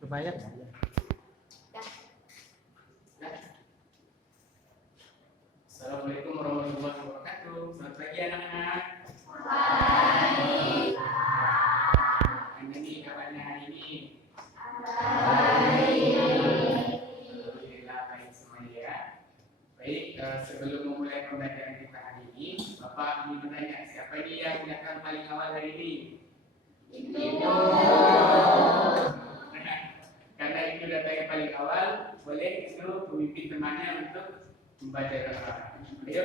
Lumayan. Assalamualaikum warahmatullahi wabarakatuh. Selamat pagi anak-anak. Baik. Anda nih kabarnya hari ini? Baik. Alhamdulillah baik semuanya ya. Baik, sebelum memulai pembelajaran kita hari ini, Bapak ingin bertanya, siapa ini yang datang paling awal hari ini? Ibu. Karena itu datang yang paling awal, boleh itu memimpin temannya untuk membaca doa. Ayo.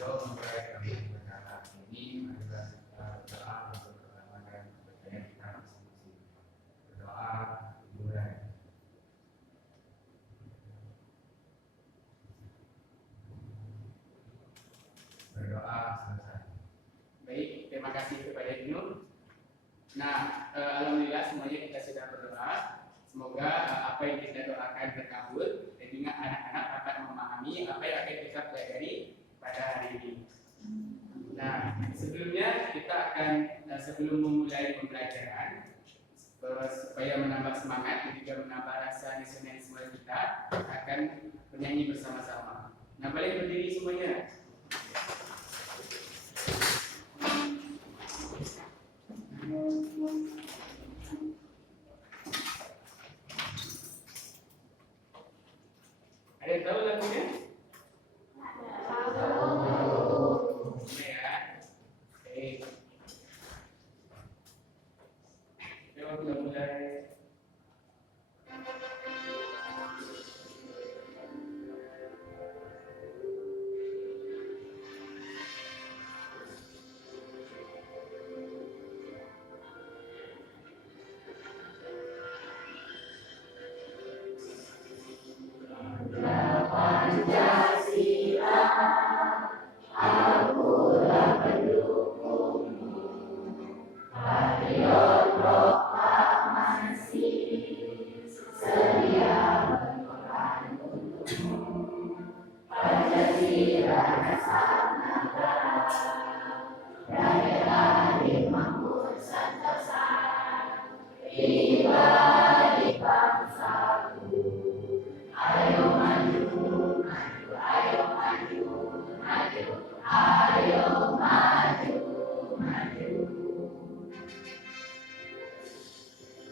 Mulai kami berkata ini adalah doa untuk keselamatan percaya kita masing-masing. Berdoa dimulai. Berdoa selesai. Baik, terima kasih kepada Ibnu. Nah, alhamdulillah semuanya kita sudah berdoa. Semoga apa yang kita doakan terkabul dan juga anak-anak dapat memahami apa yang akan kita pelajari pada hari ini. Nah, sebelumnya kita akan sebelum memulai pembelajaran supaya menambah semangat dan juga menambah rasa nasionalisme kita akan bernyanyi bersama-sama. Nah, boleh berdiri semuanya. Ada yang tahu lagunya? Ya. Baik. Coba kita mulai.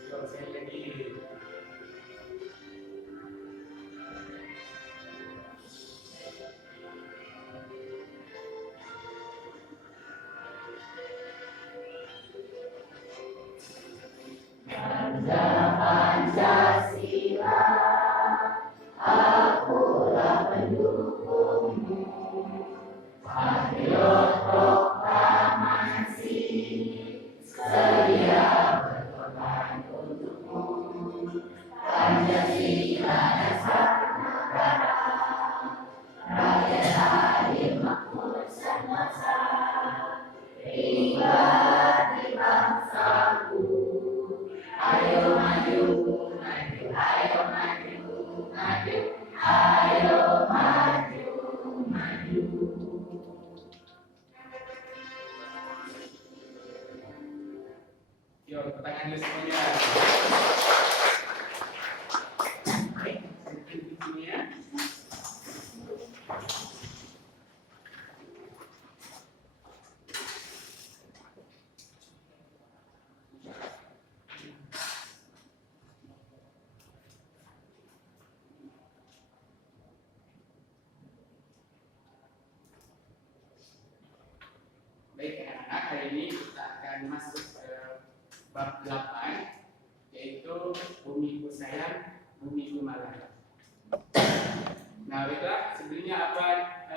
Coba sekali lagi. Yuk, tepuk tangan dulu semuanya. Baik, duduk di sini ya. Baik anak-anak, hari ini kita akan masuk ke bab 8, yaitu Bumiku Sayang, Bumiku Malang. Nah, baiklah, sebelumnya apa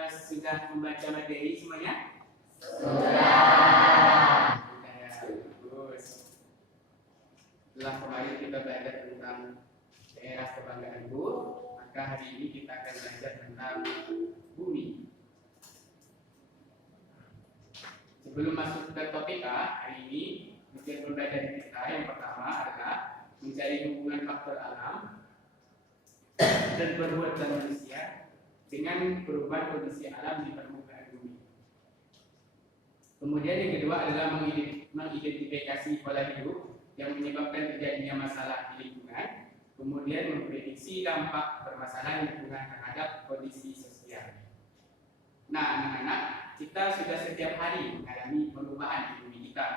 sudah membaca materi semuanya? Sudah. Bagus. Setelah kemarin kita belajar tentang daerah kebanggaan Ibu, maka hari ini kita akan belajar tentang bumi. Sebelum masuk ke topik A, hari ini tujuan pembelajaran kita yang pertama adalah mencari hubungan faktor alam dan perbuatan manusia dengan perubahan kondisi alam di permukaan bumi. Kemudian yang kedua adalah mengidentifikasi pola hidup yang menyebabkan terjadinya masalah di lingkungan, kemudian memprediksi dampak permasalahan lingkungan terhadap kondisi sosial. Nah, anak-anak, kita sudah setiap hari mengalami perubahan di bumi kita.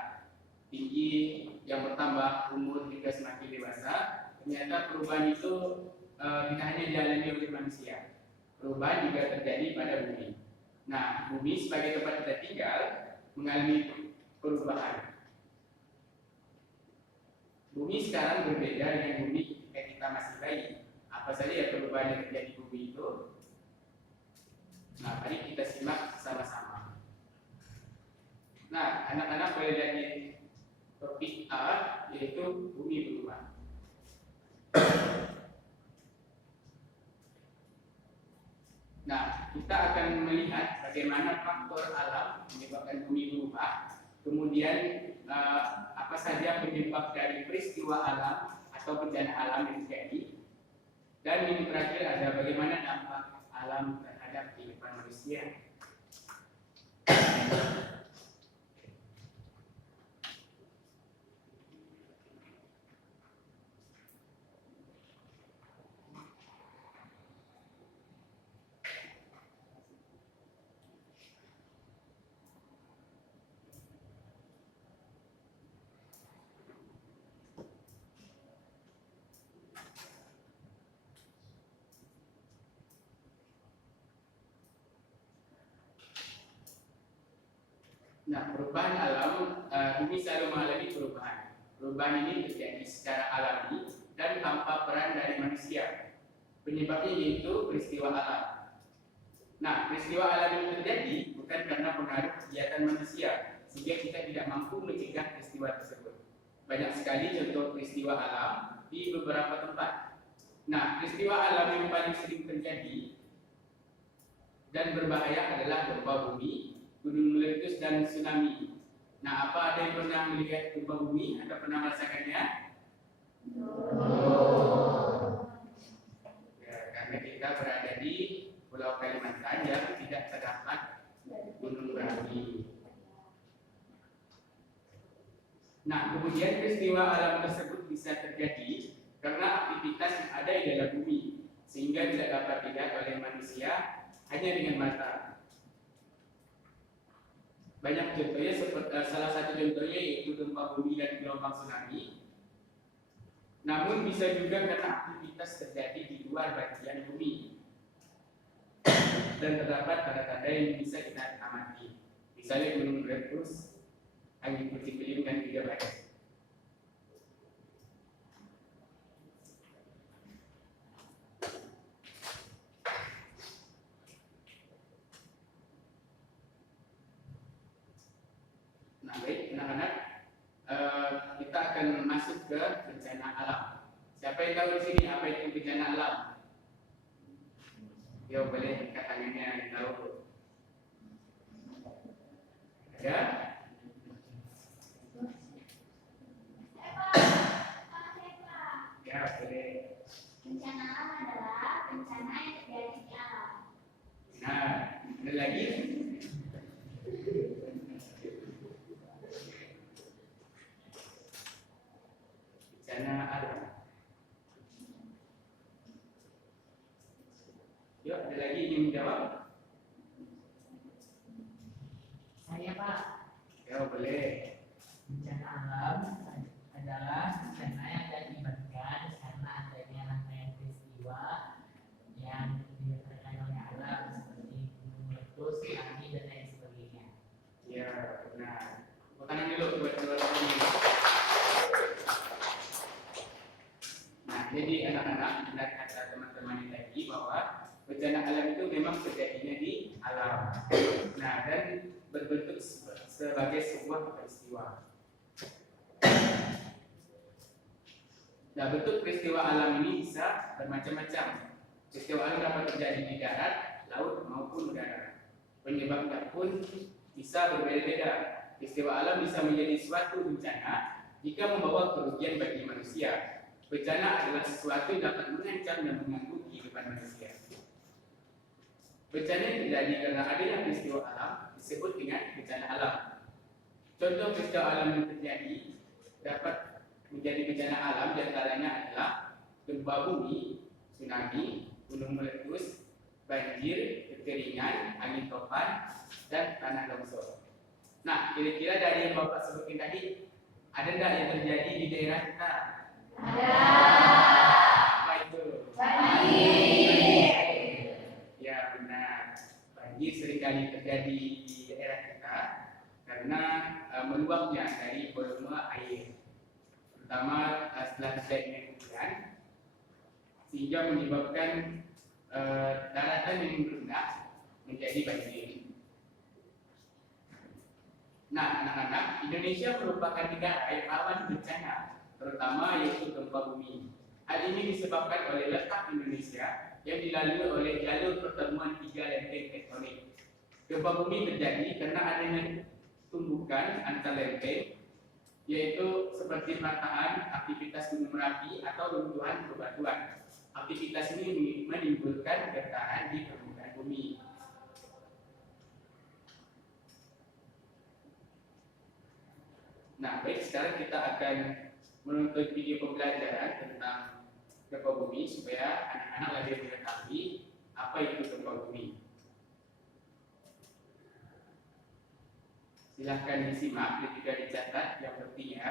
Tinggi yang bertambah, umur kita semakin dewasa. Ternyata perubahan itu tidak hanya dialami oleh manusia. Perubahan juga terjadi pada bumi. Nah, bumi sebagai tempat kita tinggal mengalami perubahan. Bumi sekarang berbeda dengan bumi ketika kita masih bayi. Apa saja ya perubahan yang terjadi di bumi itu? Nah, mari kita simak sama-sama. Nah, anak-anak boleh lihat di topik A, yaitu bumi berubah. Nah, kita akan melihat bagaimana faktor alam menyebabkan bumi berubah. Kemudian apa saja penyebab dari peristiwa alam atau bencana alam yang terjadi. Dan yang terakhir ada bagaimana dampak alam terhadap kehidupan manusia. Nah, perubahan alam, bumi selalu mengalami perubahan. Perubahan ini terjadi secara alami dan tanpa peran dari manusia. Penyebabnya yaitu peristiwa alam. Nah, peristiwa alam yang terjadi bukan karena pengaruh kegiatan manusia, sehingga kita tidak mampu mencegah peristiwa tersebut. Banyak sekali contoh peristiwa alam di beberapa tempat. Nah, peristiwa alam yang paling sering terjadi dan berbahaya adalah gempa bumi, gunung meletus, dan tsunami. Nah, apa ada yang pernah melihat gempa bumi atau pernah merasakannya? Ya, karena kita berada di Pulau Kalimantan yang tidak terdapat gunung berapi. Nah, kemudian peristiwa alam tersebut bisa terjadi karena aktivitas yang ada di dalam bumi, sehingga tidak dapat dilihat oleh manusia hanya dengan mata. Banyak contohnya, salah satu contohnya yaitu gempa bumi dan gelombang tsunami. Namun bisa juga karena aktivitas terjadi di luar bagian bumi dan terdapat tanda-tanda yang bisa kita amati. Misalnya gunung meletus, angin puting beliung, dan juga badai. Nah, baik anak-anak, kita akan masuk ke bencana alam. Siapa yang tahu di sini apa itu bencana alam? Ya, boleh angkat tangannya yang tahu. Ya? Ya, boleh. Bencana alam adalah bencana yang terjadi di alam. Nah, ada lagi? Bencana alam. Yuk, ada lagi yang menjawab? Saya Pak, Ya, boleh. bencana alam adalah bencana yang diakibatkan karena adanya rangkaian peristiwa yang diberikan oleh alam seperti gunung meletus, tsunami, dan lain sebagainya. Ya, benar. Tepuk tangan dulu buat teman-teman ini. Nah, jadi anak-anak, benar kata teman-teman ini tadi bahwa bencana alam itu memang terjadinya di alam. Nah, dan berbentuk sebagai sebuah peristiwa. Nah, bentuk peristiwa alam ini bisa bermacam-macam. Peristiwa alam dapat terjadi di darat, laut, maupun udara. Penyebabnya pun bisa berbeda-beda. Peristiwa alam bisa menjadi suatu bencana jika membawa kerugian bagi manusia. Bencana adalah sesuatu yang dapat mengancam dan mengganggu kehidupan manusia. Bencana yang terjadi karena adanya peristiwa alam disebut dengan bencana alam. Contoh peristiwa alam yang terjadi dapat menjadi bencana alam diantaranya adalah gempa bumi, tsunami, gunung meletus, banjir, kekeringan, angin topan, dan tanah longsor. Nah, kira-kira dari yang Bapak sebutin tadi, ada nggak yang terjadi di daerah kita? Ada. Apa itu? Banjir. Ya benar, banjir seringkali terjadi di daerah kita karena meluapnya dari volume air, terutama setelah terjadinya hujan, sehingga menyebabkan daratan yang rendah menjadi banjir. Nah, anak-anak, Indonesia merupakan negara yang rawan bencana, terutama yaitu gempa bumi. Hal ini disebabkan oleh letak Indonesia yang dilalui oleh jalur pertemuan 3 lempeng tektonik. Gempa bumi terjadi karena adanya tumbukan antar lempeng, yaitu seperti patahan aktivitas gunung Merapi atau runtuhan bebatuan. Aktivitas ini menimbulkan getaran di permukaan bumi. Nah, baik, sekarang kita akan menonton video pembelajaran tentang gempa bumi supaya anak-anak lebih mengetahui apa itu gempa bumi. Silahkan disimak dan juga dicatat yang penting ya.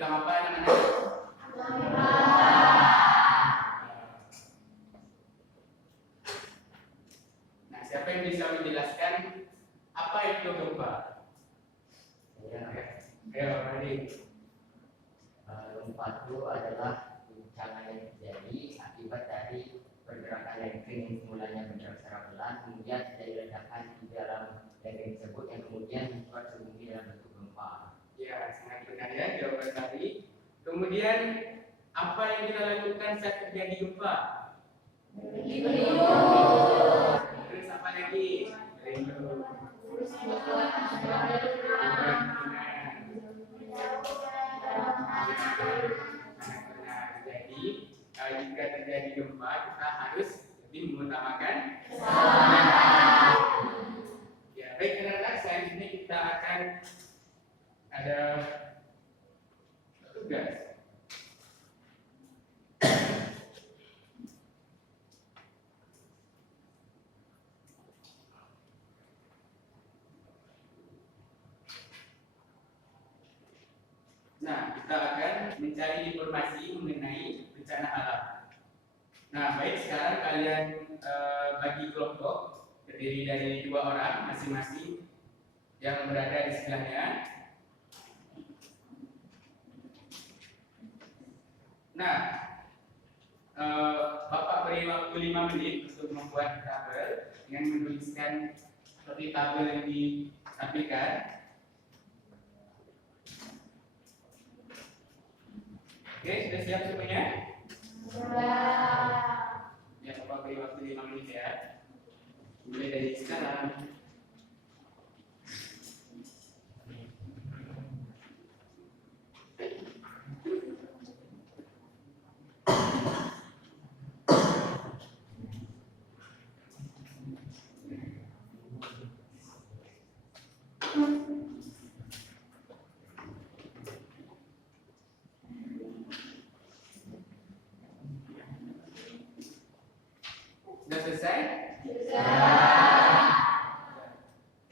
tentang apa anak-anak? Nah, siapa yang bisa menjelaskan apa itu gempa? Ayo, Adi. Gempa itu adalah bencana yang terjadi akibat dari pergerakan lempeng yang semulanya bergerak secara pelan, kemudian terjadi ledakan di dalam lempeng tersebut yang kemudian membuat bumi dalam bentuk gempa. Ya, sangat benar ya jawaban tadi. Kemudian apa yang kita lakukan saat terjadi gempa? Terus apa lagi? Berlindung. Jadi jika terjadi gempa kita harus lebih mengutamakan ya. Baik anak-anak, selanjutnya kita akan ada tugas. Nah, kita akan mencari informasi mengenai bencana alam. Nah, baik, sekarang kalian bagi kelompok terdiri dari 2 orang masing-masing yang berada di sebelahnya. Nah, Bapak beri waktu 5 menit untuk membuat tabel dengan menuliskan seperti tabel yang ditampilkan. Oke, sudah siap semuanya? Ya, Bapak beri waktu 5 menit ya. Mulai dari sekarang. Sudah selesai?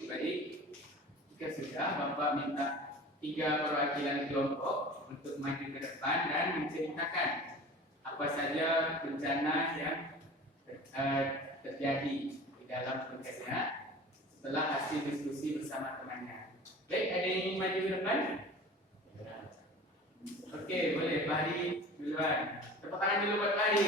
Baik, jika sudah, Bapak minta 3 perwakilan kelompok untuk maju ke depan dan menceritakan apa saja bencana yang terjadi di dalam podcastnya setelah hasil diskusi bersama temannya. Baik, ada yang ingin maju ke depan? Oke, boleh. Pak Hadi duluan. Tepuk tangan dulu buat Pak Hadi.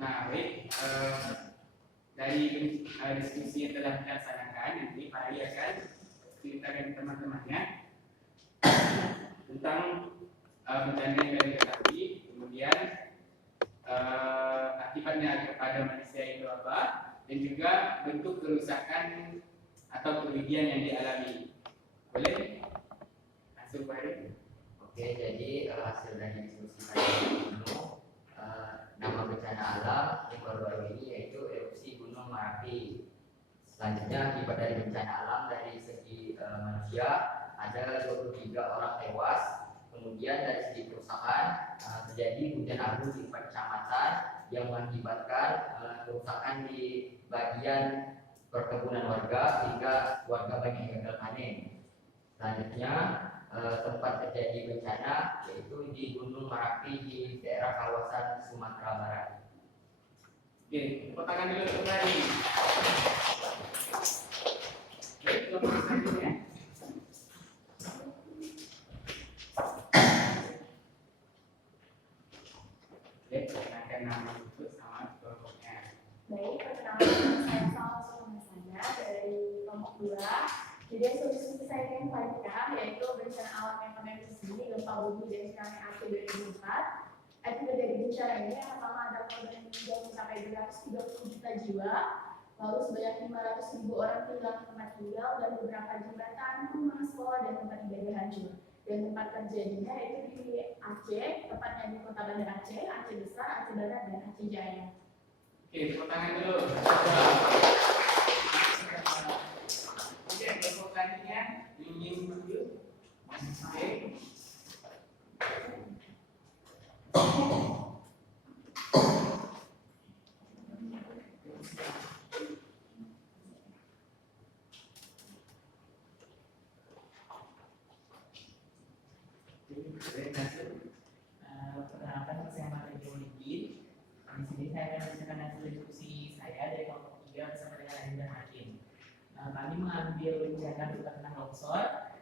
Nah, baik, dari diskusi yang telah dilaksanakan, nanti Pak Hadi akan ceritakan ke teman-temannya tentang bencana yang tadi ketahui, kemudian akibatnya kepada manusia itu apa, dan juga bentuk kerusakan atau kerugian yang dialami. Boleh? Langsung Pak Hadi. Oke, jadi hasil dari diskusi tadi itu nama bencana alam yang baru-baru ini yaitu erupsi Gunung Merapi. Selanjutnya akibat dari bencana alam dari segi manusia ada 23 orang tewas. Kemudian dari segi kerusakan terjadi hujan abu di 4 kecamatan yang mengakibatkan kerusakan di bagian perkebunan warga hingga warga banyak yang gagal panen. Selanjutnya tempat terjadi bencana yaitu di Gunung Merapi di daerah kawasan Sumatera Barat. Oke, tepuk tangan dulu untuk Pak Hadi. Baik, kelompok selanjutnya. Baik, silakan nama itu sama kelompoknya. Baik, perkenalkan saya Salma Sumasana dari kelompok 2. Jadi hasil diskusi saya yang paling yaitu bencana alam yang kami sendiri gempa bumi dan tsunami Aceh 2004. Akibat dari bencana ini yang pertama ada korban yang meninggal mencapai 230 juta jiwa, lalu sebanyak 500.000 orang kehilangan tempat tinggal dan beberapa jembatan, rumah, sekolah dan tempat ibadah hancur. Dan tempat terjadinya itu di Aceh, tepatnya di Kota Banda Aceh, Aceh Besar, Aceh Barat dan Aceh Jaya. Oke, tepuk tangan dulu. Oke, kelompok selanjutnya ingin dulu. Oke. Boleh masuk. Perkenalkan saya Geologi. Di sini saya akan menceritakan hasil diskusi saya dari kelompok 3 bersama dengan Adin dan Hakim. Kami mengambil bencana berupa tanah longsor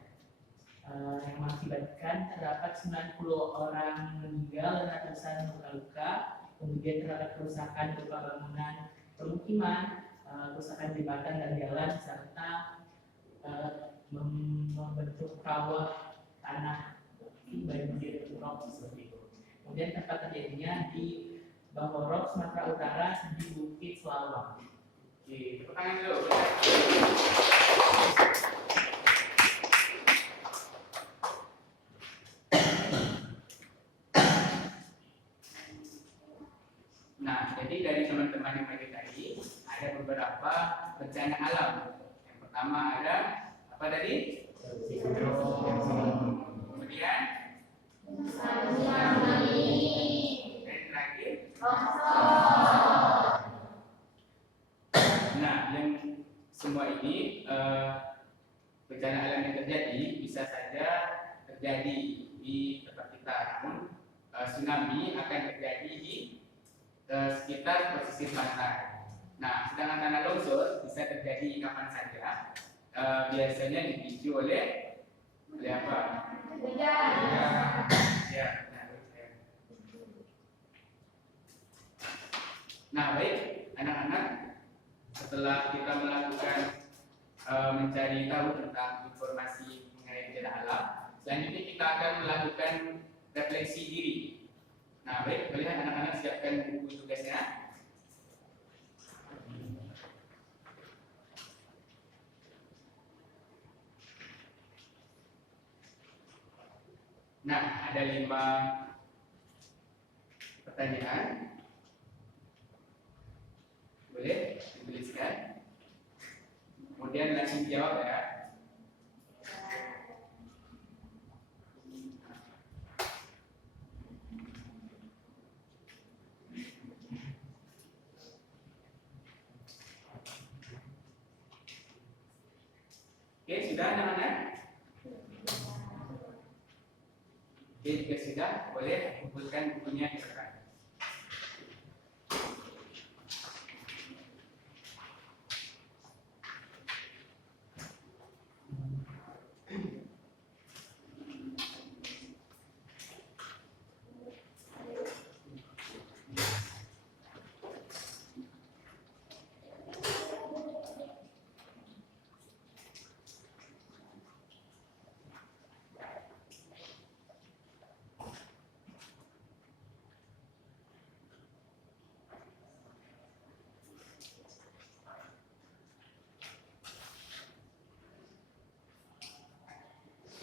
yang mengakibatkan terdapat 90 orang meninggal dan ratusan luka-luka. Kemudian terdapat kerusakan berupa bangunan permukiman, kerusakan jembatan dan jalan, serta membentuk kawah tanah banjir rob seperti itu. Kemudian tempat terjadinya di Bahorok, Sumatera Utara, di Bukit Selawang. Oke, tepuk tangan dulu. Nah, jadi dari teman-teman yang bagi tadi ada beberapa bencana alam. Yang pertama ada apa tadi? Kemudian dan terakhir. Nah, yang semua ini bencana alam yang terjadi bisa saja terjadi di tempat kita, namun tsunami akan terjadi di sekitar pesisir pantai. Nah, sedangkan tanah longsor bisa terjadi kapan saja. Biasanya dipicu oleh apa? Ya, benar. Nah, baik anak-anak, setelah kita melakukan mencari tahu tentang informasi mengenai bencana alam, selanjutnya kita akan melakukan refleksi diri. Nah, baik, boleh anak-anak siapkan buku tugasnya. Nah, ada 5 pertanyaan. Boleh dituliskan. Kemudian langsung jawab ya. Oke, sudah anak-anak? Oke, jika sudah, boleh kumpulkan bukunya di depan.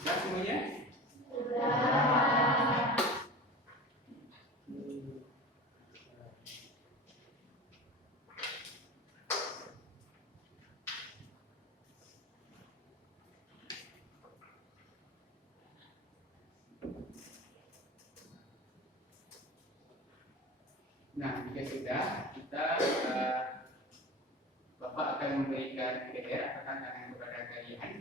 Sudah semuanya? Nah, jika sudah, kita Bapak akan memberikan PR atau tantangan kepada kalian.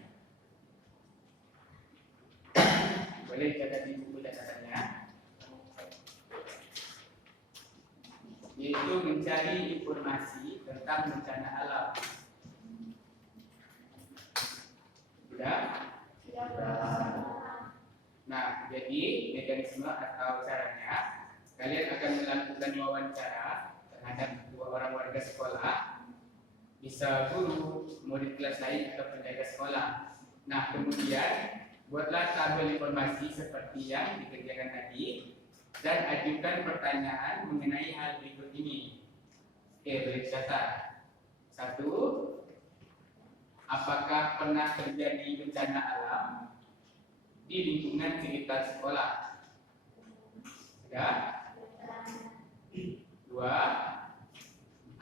Boleh catat di buku catatannya, yaitu mencari informasi tentang bencana alam. Sudah? Nah, jadi mekanisme atau caranya, kalian akan melakukan wawancara terhadap 2 orang warga sekolah, bisa guru, murid kelas lain atau penjaga sekolah. Nah, kemudian buatlah tabel informasi seperti yang dikerjakan tadi dan ajukan pertanyaan mengenai hal berikut ini. Oke, boleh dicatat. 1. Apakah pernah terjadi bencana alam di lingkungan sekitar sekolah? Sudah? 2.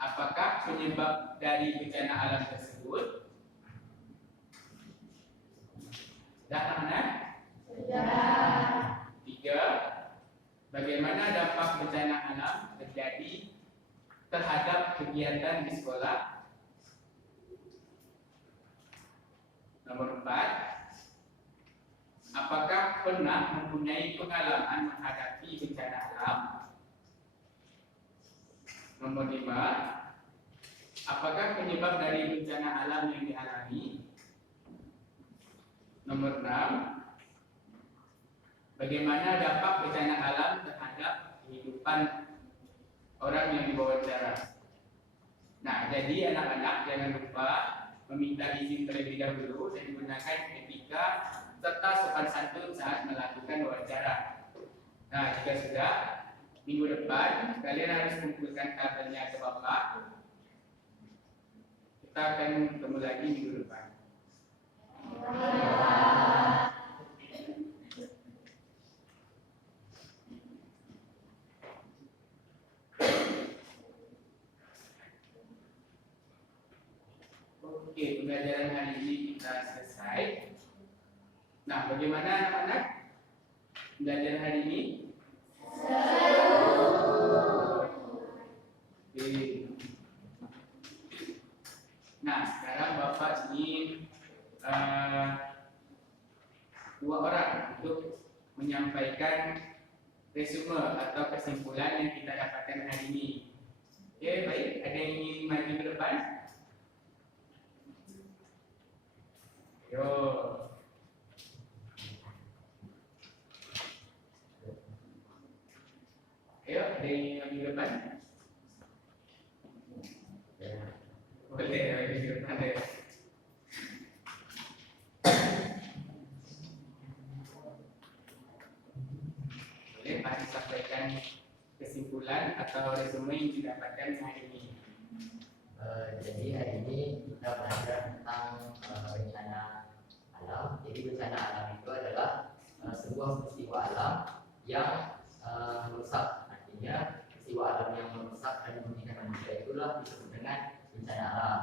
Apakah penyebab dari bencana alam tersebut? Sudah, anak-anak? Sudah. 3. Bagaimana dampak bencana alam terjadi terhadap kegiatan di sekolah? Nomor 4. apakah pernah mempunyai pengalaman menghadapi bencana alam? Nomor 5, apakah penyebab dari bencana alam yang dialami? Nomor 6, bagaimana dampak bencana alam terhadap kehidupan orang yang diwawancara? Nah, jadi anak-anak jangan lupa meminta izin terlebih dahulu dan menggunakan etika serta sopan santun saat melakukan wawancara. Nah, jika sudah, minggu depan kalian harus kumpulkan tabelnya ke Bapak. Kita akan bertemu lagi minggu depan. Oke, pembelajaran hari ini kita selesai. Nah, bagaimana anak-anak? Pembelajaran hari ini? Oke. Nah, sekarang Bapak ingin 2 orang untuk menyampaikan resume atau kesimpulan yang kita dapatkan hari ini. Oke, baik. Ada yang ingin maju ke depan? Yo. Ayo, ada yang ingin maju ke depan? Boleh, maju ke depan deh. Boleh, Pak sampaikan kesimpulan atau resume yang didapatkan hari ini. Jadi hari ini kita belajar tentang bencana alam. Jadi bencana alam itu adalah sebuah peristiwa alam yang merusak. Artinya peristiwa alam yang merusak dan merugikan manusia itulah disebut dengan bencana alam.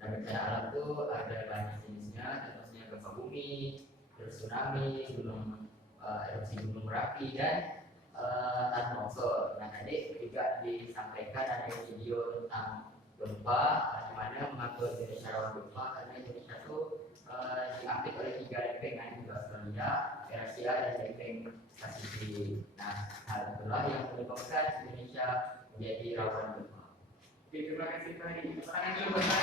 Dan bencana alam itu ada banyak jenisnya, contohnya gempa bumi, terus tsunami, erupsi gunung Merapi dan tanah longsor. Nah, tadi juga disampaikan ada video tentang gempa, di mana mengatur Indonesia rawan gempa karena Indonesia itu diapit oleh 3 lempengan, yaitu Australia, Asia, dan lempeng Pasifik. Nah, hal itulah yang menyebabkan Indonesia menjadi rawan gempa. Oke, terima kasih Pak. Tangan dulu Pak.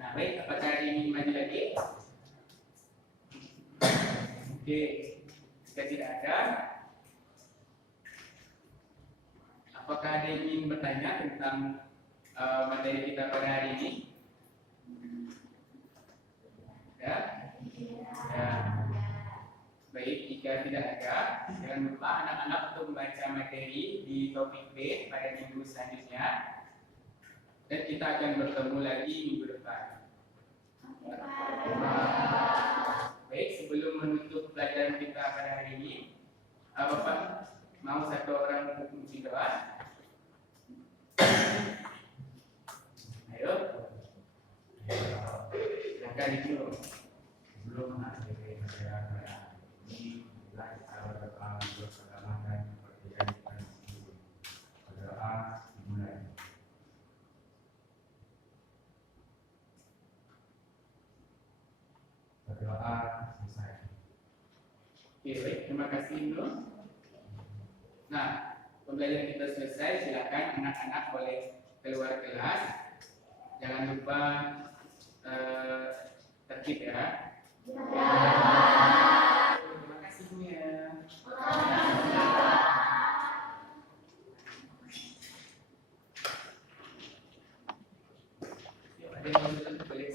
Nah, baik, apakah hari ini maju lagi? Oke, jika tidak ada, apakah ada yang ingin bertanya tentang materi kita pada hari ini? Ya? Ya. Baik, jika tidak ada, jangan lupa anak-anak untuk membaca materi di topik B pada minggu selanjutnya. Dan kita akan bertemu lagi minggu depan. Baik, sebelum menutup pelajaran kita pada hari ini, Bapak mau 1 orang untuk mengisi doa? Ayo. Silakan dulu. Sebelum mengakhiri pelajaran ini, bila kita berdoa untuk keselamatan pekerjaan kita sendiri. Berdoa dimulai. Berdoa selesai. Oke, baik, terima kasih dulu. Nah, pembelajaran kita selesai. Silakan anak-anak boleh keluar kelas. Jangan lupa tertib ya. Terima kasih semuanya. Yuk, ada yang boleh